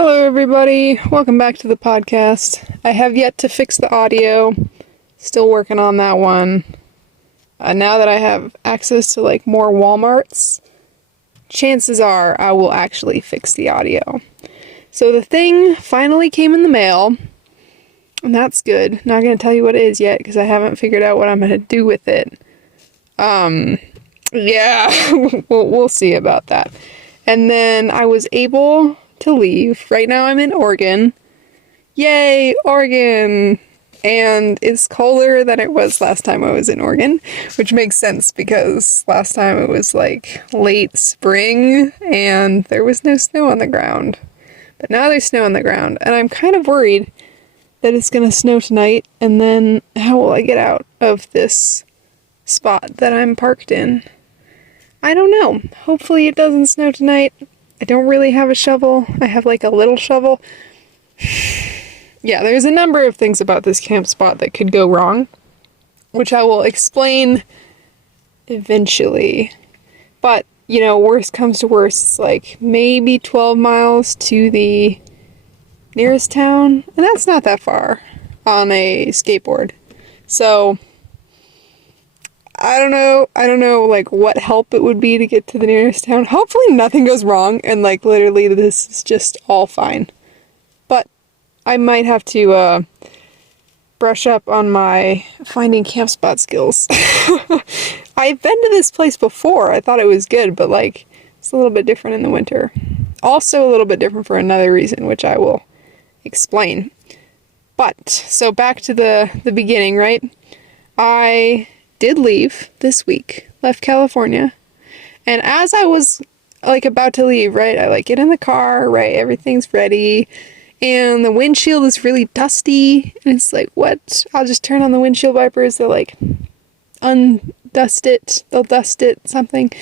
Hello everybody, welcome back to the podcast. I have yet to fix the audio, still working on that one. Now that I have access to more Walmarts, chances are I will actually fix the audio. So the thing finally came in the mail, and that's good. Not going to tell you what it is yet because I haven't figured out what I'm going to do with it. We'll see about that. And then I was able to leave. Right now I'm in Oregon. Yay, Oregon! And it's colder than it was last time I was in Oregon, which makes sense because last time it was late spring and there was no snow on the ground. But now there's snow on the ground, and I'm kind of worried that it's gonna snow tonight, and then how will I get out of this spot that I'm parked in? I don't know. Hopefully it doesn't snow tonight. I don't really have a shovel. I have a little shovel. Yeah, there's a number of things about this camp spot that could go wrong, which I will explain eventually. But, worst comes to worst, it's maybe 12 miles to the nearest town, and that's not that far on a skateboard. So, I don't know what help it would be to get to the nearest town. Hopefully nothing goes wrong, and literally this is just all fine. But I might have to brush up on my finding camp spot skills. I've been to this place before. I thought it was good, but it's a little bit different in the winter. Also a little bit different for another reason, which I will explain. But, so back to the beginning, right? I did leave this week, left California, and as I was about to leave, right, I get in the car, right, everything's ready, and the windshield is really dusty, and it's what? I'll just turn on the windshield wipers, they'll undust it, they'll dust it, something.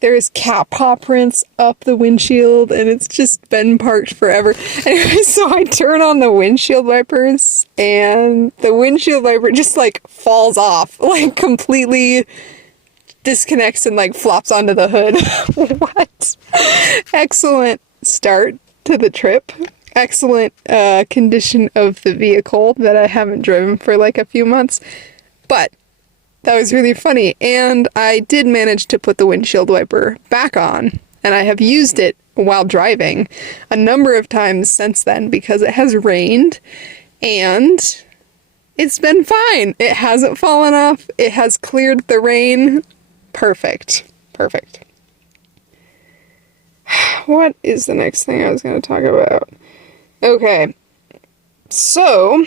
There's cat paw prints up the windshield, and it's just been parked forever. Anyway, so I turn on the windshield wipers, and the windshield wiper just, falls off. Completely disconnects and, flops onto the hood. What? Excellent start to the trip. Excellent condition of the vehicle that I haven't driven for, a few months. But that was really funny, and I did manage to put the windshield wiper back on, and I have used it while driving a number of times since then because it has rained, and it's been fine. It hasn't fallen off. It has cleared the rain. Perfect. Perfect. What is the next thing I was going to talk about? Okay, so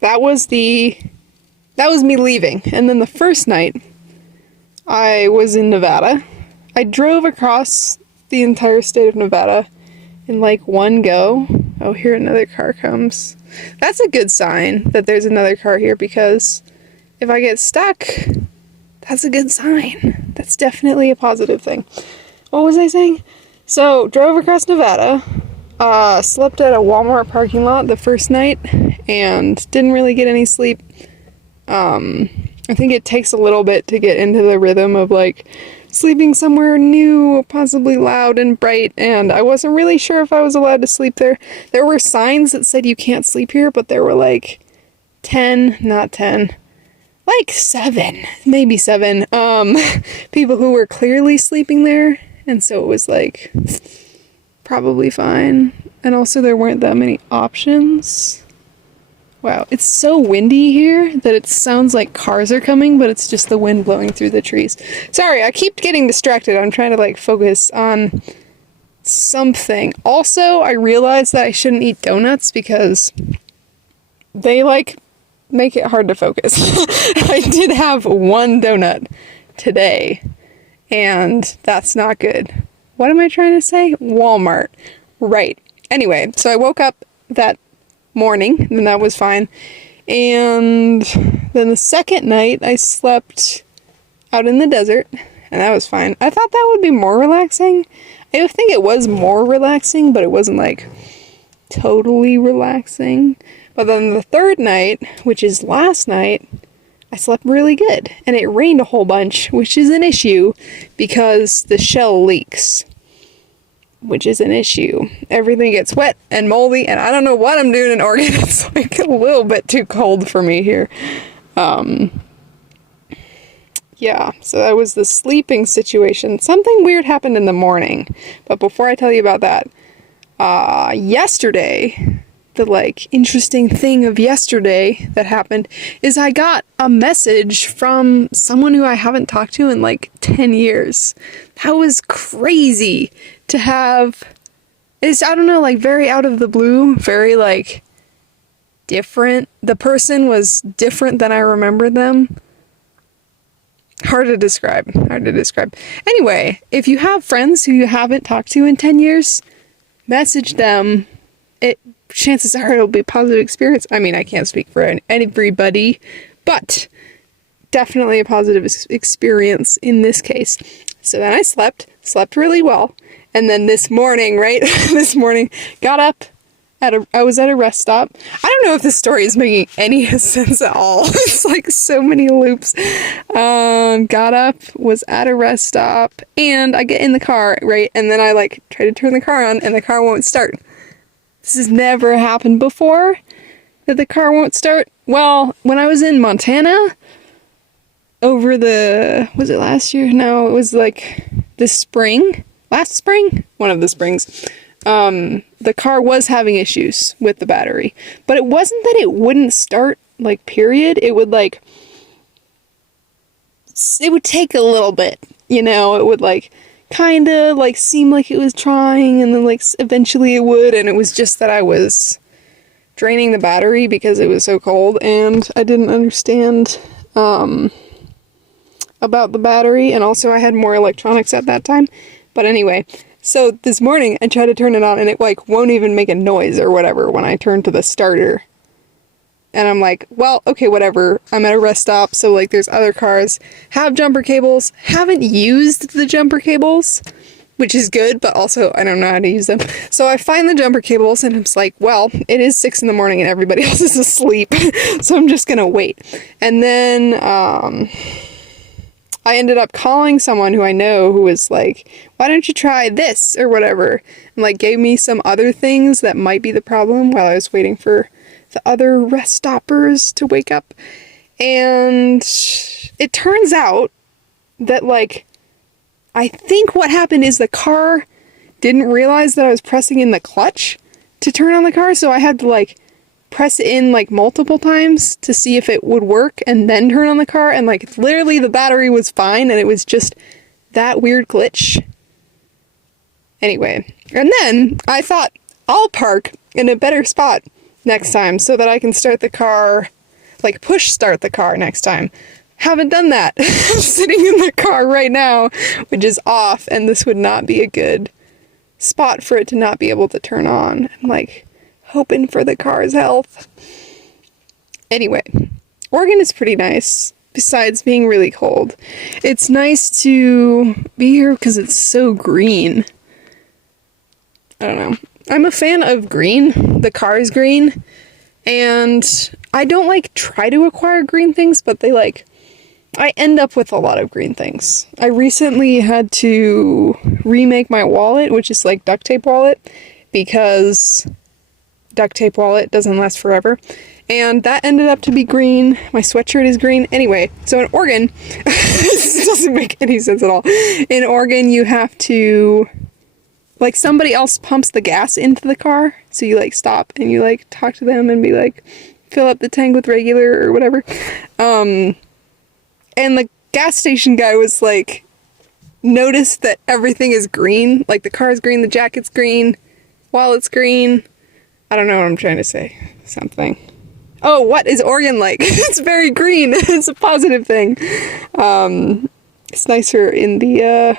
that was me leaving, and then the first night, I was in Nevada. I drove across the entire state of Nevada in one go. Oh, here another car comes. That's a good sign that there's another car here, because if I get stuck, that's a good sign. That's definitely a positive thing. What was I saying? So, drove across Nevada, slept at a Walmart parking lot the first night, and didn't really get any sleep. I think it takes a little bit to get into the rhythm of sleeping somewhere new, possibly loud and bright, and I wasn't really sure if I was allowed to sleep there. There were signs that said you can't sleep here, but there were 7, maybe 7, people who were clearly sleeping there, and so it was probably fine. And also there weren't that many options. Wow, it's so windy here that it sounds like cars are coming, but it's just the wind blowing through the trees. Sorry, I keep getting distracted. I'm trying to focus on something. Also, I realized that I shouldn't eat donuts because they make it hard to focus. I did have one donut today, and that's not good. What am I trying to say? Walmart. Right. Anyway, so I woke up that morning, and that was fine. And then the second night, I slept out in the desert, and that was fine. I thought that would be more relaxing. I think it was more relaxing, but it wasn't totally relaxing. But then the third night, which is last night, I slept really good. And it rained a whole bunch, which is an issue because the shell leaks. which is an issue. Everything gets wet and moldy, and I don't know what I'm doing in Oregon. It's like a little bit too cold for me here. Yeah, so that was the sleeping situation. Something weird happened in the morning, but before I tell you about that, yesterday, the like interesting thing of yesterday that happened is I got a message from someone who I haven't talked to in like 10 years. That was crazy to have. It's, I don't know, like very out of the blue, very like different. The person was different than I remembered them. Hard to describe. Anyway, if you have friends who you haven't talked to in 10 years, message them. Chances are it'll be a positive experience. I mean, I can't speak for everybody, but definitely a positive experience in this case. So then I slept really well. And then this morning, got up. I was at a rest stop. I don't know if this story is making any sense at all. It's like so many loops. Got up, was at a rest stop, and I get in the car, right? And then I like try to turn the car on and the car won't start. This has never happened before, that the car won't start. Well, when I was in Montana, was it last year? No, it was like this spring. Last spring? One of the springs. The car was having issues with the battery, but it wasn't that it wouldn't start, like, period. It would take a little bit, you know, it would like kind of like seem like it was trying, and then like eventually it would, and it was just that I was draining the battery because it was so cold, and I didn't understand about the battery, and also I had more electronics at that time. But anyway, so this morning I tried to turn it on and it like won't even make a noise or whatever when I turn to the starter. And I'm like, well, okay, whatever. I'm at a rest stop, so like there's other cars have jumper cables. Haven't used the jumper cables, which is good, but also I don't know how to use them. So I find the jumper cables and I'm just like, well, it is 6 in the morning and everybody else is asleep, so I'm just gonna wait. And then I ended up calling someone who I know who was like, why don't you try this or whatever, and like gave me some other things that might be the problem while I was waiting for the other rest stoppers to wake up. And it turns out that like, I think what happened is the car didn't realize that I was pressing in the clutch to turn on the car, so I had to like press it in like multiple times to see if it would work and then turn on the car, and like literally the battery was fine and it was just that weird glitch. Anyway, and then I thought I'll park in a better spot next time so that I can start the car, like push start the car next time. Haven't done that. I'm sitting in the car right now, which is off, and this would not be a good spot for it to not be able to turn on. I'm like hoping for the car's health. Anyway, Oregon is pretty nice, besides being really cold. It's nice to be here because it's so green. I don't know. I'm a fan of green. The car is green. And I don't like try to acquire green things, but I end up with a lot of green things. I recently had to remake my wallet, which is like duct tape wallet, because duct tape wallet doesn't last forever. And that ended up to be green. My sweatshirt is green. Anyway, so in Oregon, this doesn't make any sense at all. In Oregon, you have to, like, somebody else pumps the gas into the car. So you, like, stop and you, like, talk to them and be like, fill up the tank with regular or whatever. And the gas station guy was like, noticed that everything is green. Like, the car's green, the jacket's green, wallet's green. I don't know what I'm trying to say. Something. Oh, what is Oregon like? It's very green. It's a positive thing. It's nicer in the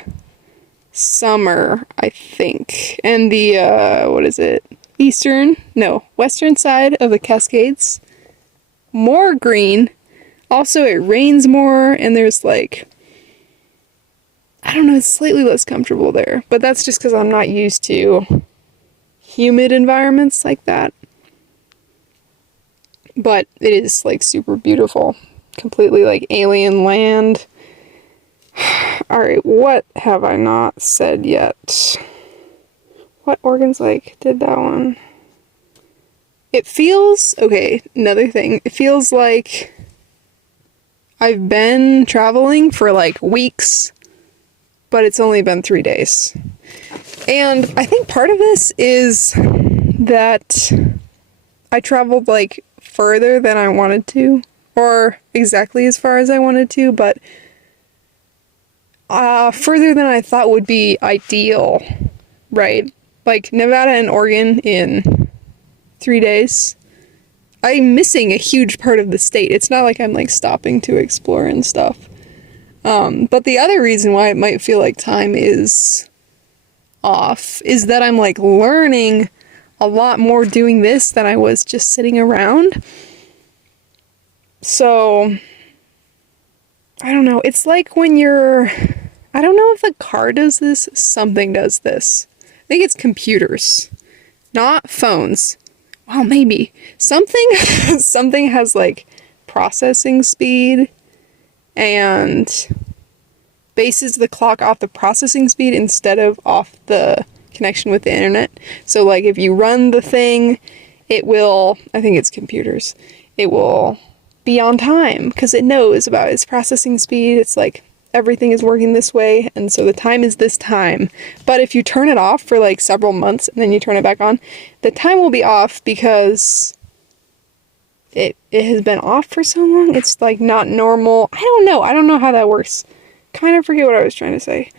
summer, I think. And the, western side of the Cascades. More green. Also, it rains more, and there's like, I don't know, it's slightly less comfortable there. But that's just because I'm not used to humid environments like that. But it is, like, super beautiful. Completely, like, alien land. Alright, what have I not said yet? What Oregon's like? Did that one. It feels, okay, another thing. It feels like I've been traveling for like weeks, but it's only been 3 days. And I think part of this is that I traveled like further than I wanted to, or exactly as far as I wanted to, but further than I thought would be ideal, right? Like Nevada and Oregon in 3 days. I'm missing a huge part of the state. It's not like I'm like stopping to explore and stuff. But the other reason why it might feel like time is off is that I'm like learning a lot more doing this than I was just sitting around. So, I don't know. It's like when I don't know if the car does this, something does this. I think it's computers, not phones. Well, maybe. Something has like processing speed and bases the clock off the processing speed instead of off the connection with the internet. So like if you run the thing, it will, I think it's computers, it will be on time because it knows about its processing speed. It's like everything is working this way, and so the time is this time. But if you turn it off for like several months and then you turn it back on, the time will be off because it has been off for so long. It's like not normal. I don't know how that works. Kind of forget what I was trying to say.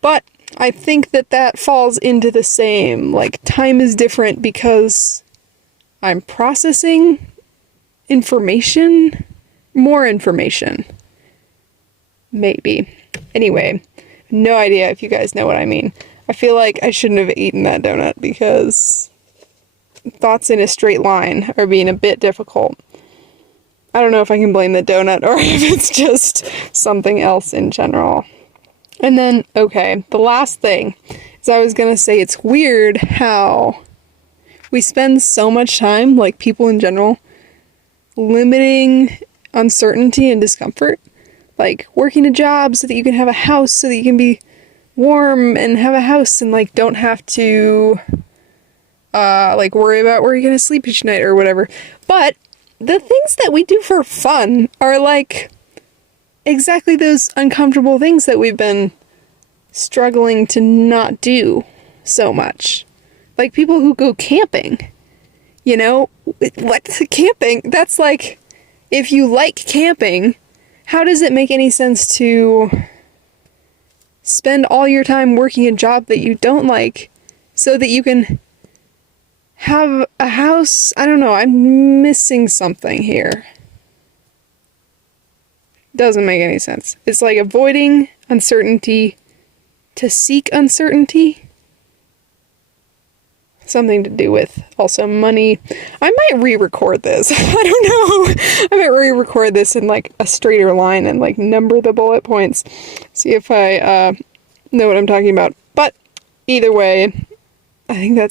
But I think that falls into the same, like time is different because I'm processing more information. Maybe. Anyway, no idea if you guys know what I mean. I feel like I shouldn't have eaten that donut because thoughts in a straight line are being a bit difficult. I don't know if I can blame the donut or if it's just something else in general. And then, okay, the last thing is I was gonna say it's weird how we spend so much time, like people in general, limiting uncertainty and discomfort. Like working a job so that you can have a house, so that you can be warm and have a house and like don't have to like worry about where you're gonna sleep each night or whatever. But the things that we do for fun are like exactly those uncomfortable things that we've been struggling to not do so much. Like people who go camping, you know, what camping? That's like, if you like camping, how does it make any sense to spend all your time working a job that you don't like so that you can have a house? I don't know, I'm missing something here. Doesn't make any sense. It's like avoiding uncertainty to seek uncertainty. Something to do with also money. I might re-record this. I don't know. I might re-record this in like a straighter line and like number the bullet points. See if I know what I'm talking about. But either way, I think that's